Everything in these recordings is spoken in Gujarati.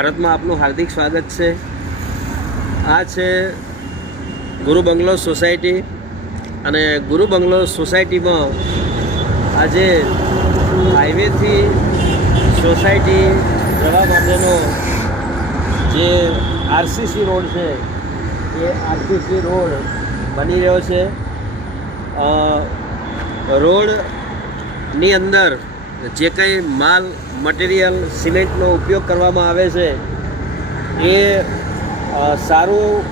ભારતમાં આપનું હાર્દિક સ્વાગત છે। આ છે ગુરુ બંગલો સોસાયટી અને ગુરુ બંગલો સોસાયટીમાં આજે હાઈવેથી સોસાયટી જવા માટેનો જે આરસીસી રોડ છે એ આરસીસી રોડ બની રહ્યો છે। રોડની અંદર જે કંઈ માલ મટીરિયલ સિમેન્ટનો ઉપયોગ કરવામાં આવે છે એ સારું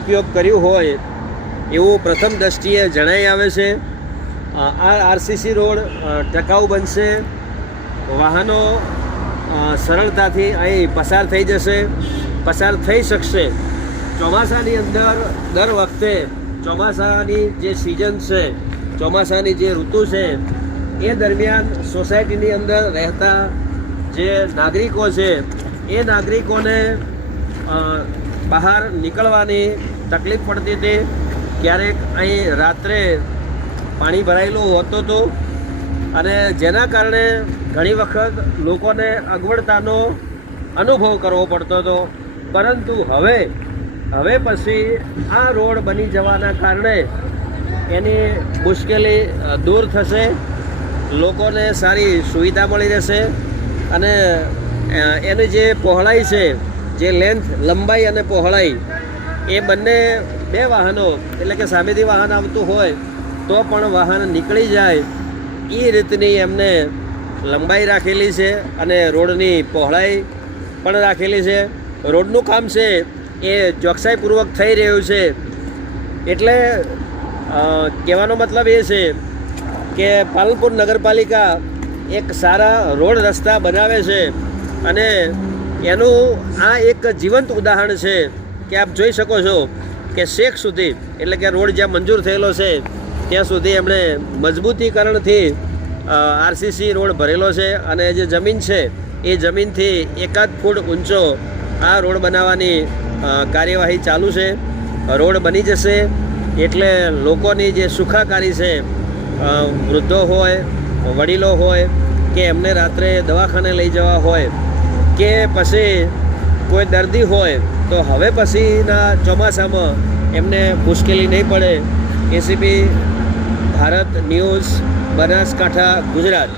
ઉપયોગ કર્યું હોય એવું પ્રથમ દ્રષ્ટિએ જણાઈ આવે છે। આ આરસીસી રોડ ટકાઉ બનશે, વાહનો સરળતાથી અહીં પસાર થઈ જશે, પસાર થઈ શકશે। ચોમાસાની અંદર દર વખતે ચોમાસાની જે સિઝન છે, ચોમાસાની જે ઋતુ છે એ દરમિયાન સોસાયટીની અંદર રહેતા જે નાગરિકો છે એ નાગરિકોને બહાર નીકળવાની તકલીફ પડતી હતી। ક્યારેક અહીં રાત્રે પાણી ભરાયેલું હોતું હતું અને જેના કારણે ઘણી વખત લોકોને અગવડતાનો અનુભવ કરવો પડતો હતો, પરંતુ હવે પછી આ રોડ બની જવાના કારણે એની મુશ્કેલી દૂર થશે, લોકોને સારી સુવિધા મળી રહેશે અને એની જે પહોળાઈ છે, જે લેન્થ લંબાઈ અને પહોળાઈ એ બંને બે વાહનો એટલે કે સામેથી વાહન આવતું હોય તો પણ વાહન નીકળી જાય એ રીતની એમને લંબાઈ રાખેલી છે અને રોડની પહોળાઈ પણ રાખેલી છે। રોડનું કામ છે એ ચોકસાઈપૂર્વક થઈ રહ્યું છે, એટલે કહેવાનો મતલબ એ છે કે પાલનપુર નગરપાલિકા એક સારા રોડ રસ્તા બનાવે છે અને એનું આ એક જીવંત ઉદાહરણ છે કે આપ જોઈ શકો છો કે શેખ સુધી એટલે કે રોડ જ્યાં મંજૂર થયેલો છે ત્યાં સુધી એમણે મજબૂતીકરણથી આરસીસી રોડ ભરેલો છે અને જે જમીન છે એ જમીનથી 1 ફૂટ ઊંચો આ રોડ બનાવવાની કાર્યવાહી ચાલુ છે। રોડ બની જશે એટલે લોકોની જે સુખાકારી છે, વૃદ્ધો હોય, વડીલો હોય કે એમને રાત્રે દવાખાને લઈ જવા હોય કે પછી કોઈ દર્દી હોય તો હવે પછીના ચોમાસામાં એમને મુશ્કેલી નહીં પડે। ACP Bharat news, Banaskantha, Gujarat.